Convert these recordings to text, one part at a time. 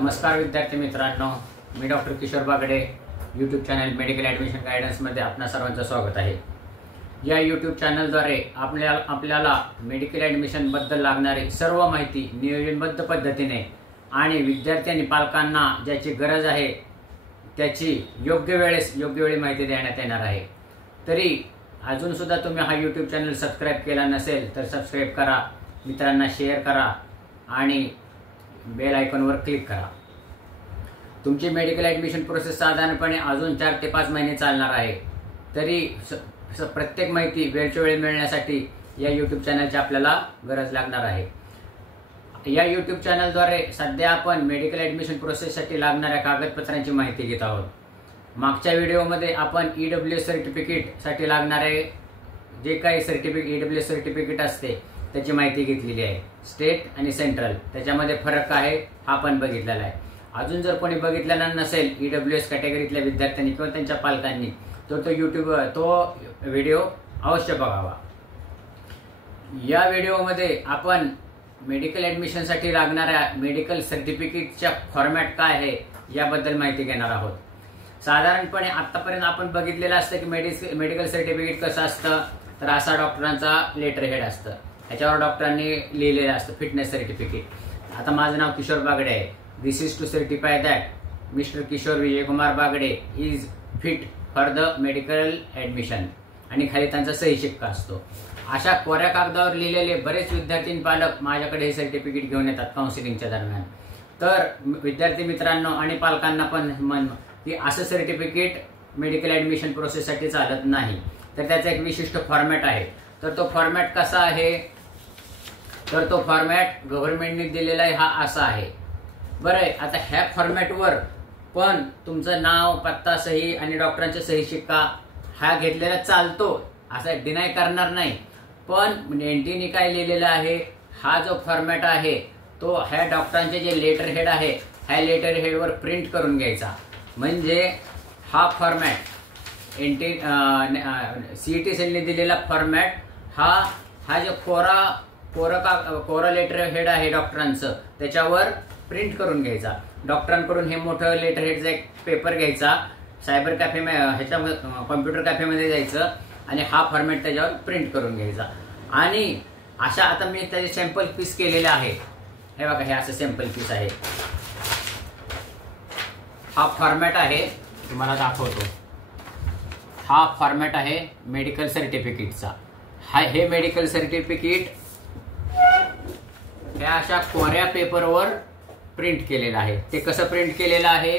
नमस्कार विद्यार्थी मित्रांनो, मी doctor Kishor Bagde. YouTube channel medical admission गायडन्समध्ये आपणा सर्वांचं स्वागत आहे. या यूट्यूब चॅनलद्वारे आपल्याला मेडिकल ॲडमिशनबद्दल लागणारी सर्व माहिती नियोजनबद्ध पद्धतीने आणि विद्यार्थी आणि पालकांना ज्याची गरज आहे त्याची योग्य वेळी माहिती देण्यात येणार आहे. तरी अजूनसुद्धा तुम्ही हा यूट्यूब चॅनल सबस्क्राईब केला नसेल तर सबस्क्राईब करा, मित्रांना शेअर करा आणि बेल आयकॉनवर क्लिक करा. तुमची मेडिकल ॲडमिशन प्रोसेस साधारणपणे अजून 4 ते 5 महिने चालणार आहे. तरी प्रत्येक माहिती वेळच्या वेळी मिळण्यासाठी या यूट्यूब चॅनलची आपल्याला गरज लागणार आहे. या यूट्यूब चॅनलद्वारे सध्या आपण मेडिकल ॲडमिशन प्रोसेससाठी लागणाऱ्या कागदपत्रांची माहिती घेत आहोत. मागच्या व्हिडिओमध्ये आपण EWS सर्टिफिकेटसाठी लागणारे जे काही EWS सर्टिफिकेट असते त्याची माहिती घेतलेली आहे. स्टेट आणि सेंट्रल त्याच्यामध्ये फरक आहे हा पण बघितलेला आहे. अजून जर कोणी बघितलेला नसेल EWS कॅटेगरीतल्या विद्यार्थ्यांनी किंवा त्यांच्या पालकांनी तो व्हिडिओ अवश्य बघावा. या व्हिडिओमध्ये आपण मेडिकल ॲडमिशनसाठी लागणाऱ्या मेडिकल सर्टिफिकेटच्या फॉर्मॅट काय आहे याबद्दल माहिती घेणार आहोत. साधारणपणे आतापर्यंत आपण बघितलेलं असतं की मेडिकल सर्टिफिकेट कसं असतं तर असा डॉक्टरांचा लेटर हेड असतं. ह्याच्यावर डॉक्टरांनी लिहिलेलं असतं फिटनेस सर्टिफिकेट. आता माझं नाव किशोर बागडे आहे. This is to certify that mister Kishor Vijaykumar Bagde is fit for the medical admission आणि खाली त्यांचा सही शिक्का असतो. अशा कोऱ्या कागदावर लिहिलेले बरेच विद्यार्थी पालक माझ्याकडे हे सर्टिफिकेट घेऊन येतात काउन्सिलिंगच्या दरम्यान. तर विद्यार्थी मित्रांनो आणि पालकांना पण की असं सर्टिफिकेट मेडिकल ॲडमिशन प्रोसेससाठी चालत नाही. तर त्याचा एक विशिष्ट फॉर्मॅट आहे. तर तो फॉर्मॅट कसा आहे तर तो फॉर्मॅट गव्हर्नमेंटने दिलेला आहे. हा असा आहे. बरं आहे. आता ह्या फॉर्मॅटवर पण तुमचं नाव, पत्ता, सही आणि डॉक्टरांचा सही शिक्का हा घेतलेला चालतो असं डिनाय करणार नाही. पण एनटीने काय लिहिलेलं आहे हा जो फॉर्मॅट आहे तो ह्या डॉक्टरांचे जे लेटर हेड आहे ह्या लेटर हेडवर प्रिंट करून घ्यायचा. म्हणजे हा फॉर्मॅट CET सेलने दिलेला फॉर्मॅट हा जो कोरा लेटर हेड आहे डॉक्टरांचं त्याच्यावर प्रिंट करून घ्यायचा. डॉक्टरांकडून हे मोठं लेटर हेडचा एक पेपर घ्यायचा, सायबर कॅफे ह्याच्या कॉम्प्युटर कॅफेमध्ये जायचं आणि हा फॉर्मॅट त्याच्यावर प्रिंट करून घ्यायचा. आणि अशा आता मी त्याचे सॅम्पल पीस केलेले आहे. हे बघा, हे असं सॅम्पल पीस आहे. हा फॉर्मॅट आहे, तुम्हाला दाखवतो. हा फॉर्मॅट आहे मेडिकल सर्टिफिकेटचा. हे मेडिकल सर्टिफिकेट हे अशा कोऱ्या पेपरवर प्रिंट केलेलं आहे. ते कसं प्रिंट केलेलं आहे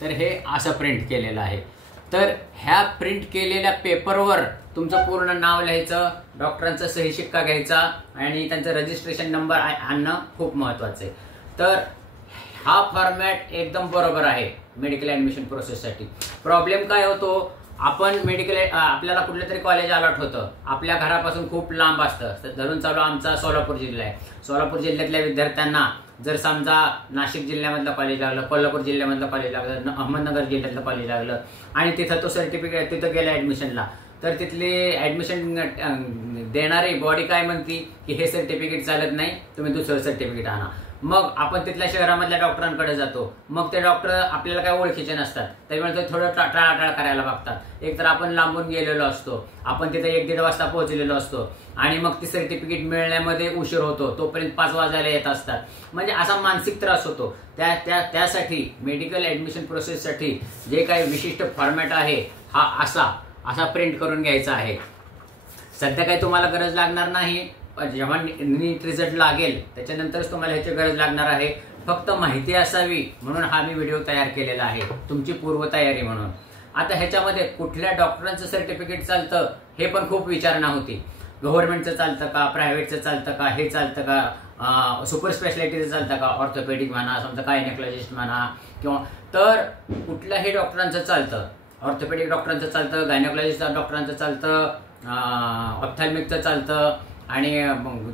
तर हे असं प्रिंट केलेलं आहे. तर ह्या प्रिंट केलेल्या पेपरवर तुमचं पूर्ण नाव लिहायचं, डॉक्टरांचा सही शिक्का घ्यायचा आणि त्यांचा रजिस्ट्रेशन नंबर आणणं खूप महत्त्वाचं आहे. तर हा फॉर्मॅट एकदम बरोबर आहे मेडिकल ॲडमिशन प्रोसेससाठी. प्रॉब्लेम काय होतो, आपण आपल्याला कुठलं तरी कॉलेज अलॉट होतं, आपल्या घरापासून खूप लांब असतं. धरून चालू आमचा सोलापूर जिल्हा आहे. सोलापूर जिल्ह्यातल्या विद्यार्थ्यांना जर समजा नाशिक जिल्ह्यामधलं कॉलेज लागलं, कोल्हापूर जिल्ह्यामधलं कॉलेज लागलं, अहमदनगर जिल्ह्यातलं कॉलेज लागलं आणि तिथं तो सर्टिफिकेट तिथं गेला ॲडमिशनला, तर तिथले ॲडमिशन देणारी बॉडी काय म्हणती की हे सर्टिफिकेट चालत नाही, तुम्ही दुसरं सर्टिफिकेट आणा. मग आपण तिथल्या शहरामधल्या डॉक्टरांकडे जातो. मग ते डॉक्टर आपल्याला काय ओळखीचे नसतात, त्यामुळे ते थोडं टाळाटाळ करायला बघतात. एक तर आपण लांबून गेलेलो असतो, आपण तिथे 1-1.5 वाजता पोहोचलेलो असतो आणि मग ती सर्टिफिकेट मिळण्यामध्ये उशीर होतो, तोपर्यंत 5 वाजायला येत असतात. म्हणजे असा मानसिक त्रास होतो. त्यासाठी मेडिकल ॲडमिशन प्रोसेससाठी जे काही विशिष्ट फॉर्मॅट आहे हा असा प्रिंट करून घ्यायचा आहे. सध्या काही तुम्हाला गरज लागणार नाही, जेव्हा नीट रिझल्ट लागेल त्याच्यानंतरच तुम्हाला ह्याची गरज लागणार आहे. फक्त माहिती असावी म्हणून हा मी व्हिडिओ तयार केलेला आहे, तुमची पूर्वतयारी म्हणून. आता ह्याच्यामध्ये कुठल्या डॉक्टरांचं सर्टिफिकेट चालतं हे पण खूप विचारणा होती. गव्हर्नमेंटचं चालतं का, प्रायव्हेटचं चालतं का, हे चालतं का, सुपर स्पेशालिटीचं चालतं का, ऑर्थोपेडिक म्हणा, समजा गायनेकोलॉजिस्ट म्हणा, किंवा तर कुठल्याही डॉक्टरांचं चालतं. ऑर्थोपेडिक डॉक्टरांचं चालतं, गायनेकोलॉजिस्ट डॉक्टरांचं चालतं, ऑप्थॅल्मिकचं चालतं आणि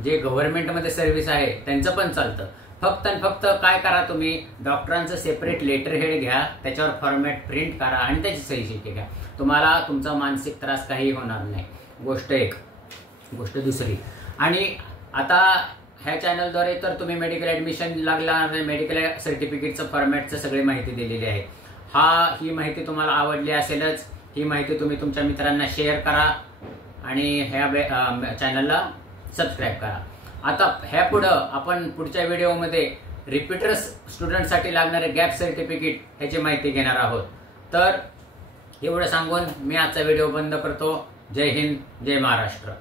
जे गव्हर्नमेंटमध्ये सर्व्हिस आहे त्यांचं पण चालतं. फक्त काय करा, तुम्ही डॉक्टरांचं सेपरेट लेटर हेड घ्या, त्याच्यावर फॉर्मॅट प्रिंट करा आणि त्याची सही शिक्के घ्या. तुम्हाला तुमचा मानसिक त्रास काही होणार नाही. गोष्ट एक. गोष्ट दुसरी, आणि आता ह्या चॅनलद्वारे तर तुम्ही मेडिकल ॲडमिशन लागला मेडिकल सर्टिफिकेटचं फॉर्मॅटचं सगळी माहिती दिलेली आहे. ही माहिती तुम्हाला आवडली असेलच. ही माहिती तुम्ही तुमच्या मित्रांना शेअर करा आणि ह्या चॅनलला सबस्क्राईब करा. आता ह्या पुढं आपण पुढच्या व्हिडिओमध्ये रिपीटर्स स्टुडंटसाठी लागणारे गॅप सर्टिफिकेट ह्याची माहिती घेणार आहोत. तर एवढं सांगून मी आजचा व्हिडिओ बंद करतो. जय हिंद, जय महाराष्ट्र.